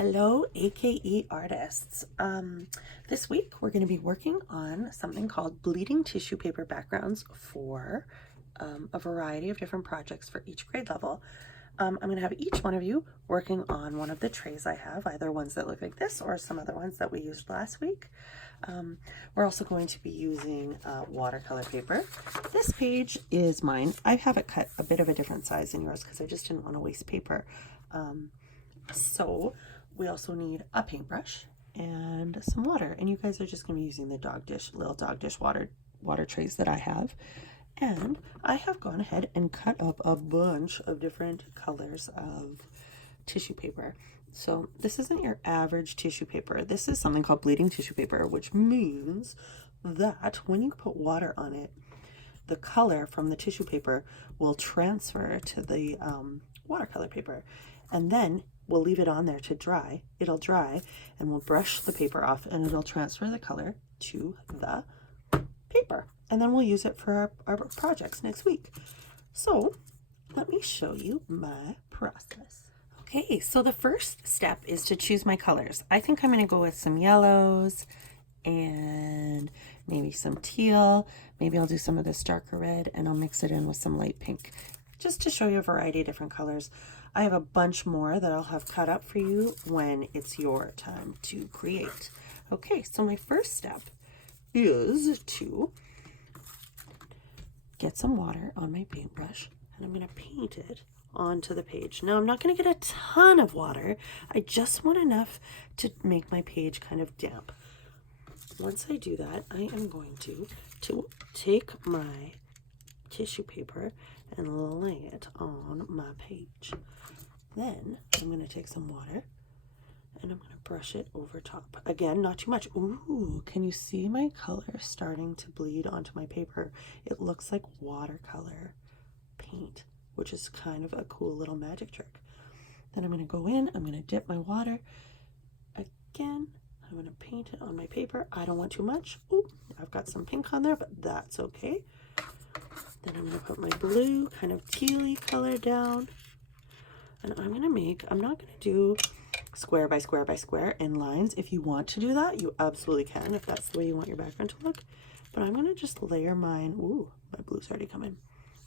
Hello, AKE artists. This week we're going to be working on something called bleeding tissue paper backgrounds for a variety of different projects for each grade level. I'm going to have each one of you working on one of the trays I have, either ones that look like this or some other ones that we used last week. We're also going to be using watercolor paper. This page is mine. I have it cut a bit of a different size than yours because I just didn't want to waste paper. So we also need a paintbrush and some water, and you guys are just going to be using the little dog dish water trays that I have. And I have gone ahead and cut up a bunch of different colors of tissue paper. So this isn't your average tissue paper. This is something called bleeding tissue paper, which means that when you put water on it, the color from the tissue paper will transfer to the watercolor paper, and then we'll leave it on there to dry. It'll dry and we'll brush the paper off and it'll transfer the color to the paper, and then we'll use it for our projects next week. So let me show you my process. Okay, so the first step is to choose my colors. I think I'm going to go with some yellows and maybe some teal. Maybe I'll do some of this darker red and I'll mix it in with some light pink just to show you a variety of different colors. I have a bunch more that I'll have cut up for you when it's your time to create. Okay, so my first step is to get some water on my paintbrush and I'm going to paint it onto the page. Now I'm not going to get a ton of water. I just want enough to make my page kind of damp. Once I do that, I am going to take my tissue paper and lay it on my page. Then I'm going to take some water and I'm going to brush it over top. Again, not too much. Ooh, can you see my color starting to bleed onto my paper? It looks like watercolor paint, which is kind of a cool little magic trick. Then I'm going to go in, I'm going to dip my water. Again, I'm going to paint it on my paper. I don't want too much. Ooh, I've got some pink on there, but that's okay. Then I'm going to put my blue, kind of tealy color down. And I'm not going to do square by square by square in lines. If you want to do that, you absolutely can, if that's the way you want your background to look. But I'm going to just layer mine. Ooh, my blue's already come in.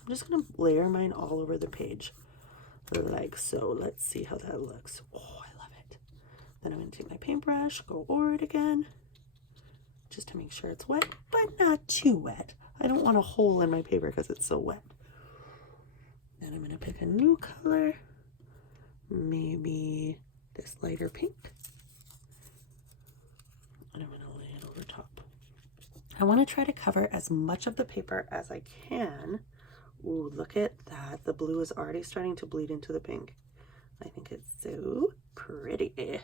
I'm just going to layer mine all over the page like so. Let's see how that looks. Oh, I love it. Then I'm going to take my paintbrush, go over it again, just to make sure it's wet, but not too wet. I don't want a hole in my paper because it's so wet. Then I'm going to pick a new color, maybe this lighter pink, and I'm going to lay it over top. I want to try to cover as much of the paper as I can. Ooh, look at that. The blue is already starting to bleed into the pink. I think it's so pretty.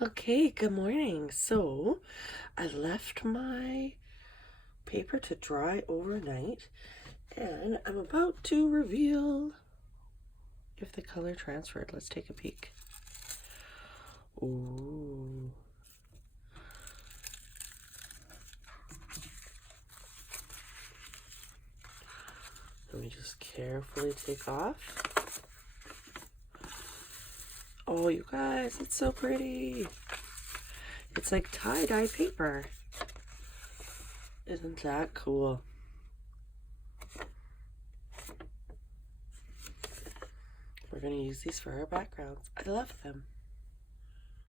Okay, good morning. So I left my paper to dry overnight and I'm about to reveal if the color transferred. Let's take a peek. Ooh. Let me just carefully take off. Oh, you guys, it's so pretty. It's like tie-dye paper. Isn't that cool? We're going to use these for our backgrounds. I love them.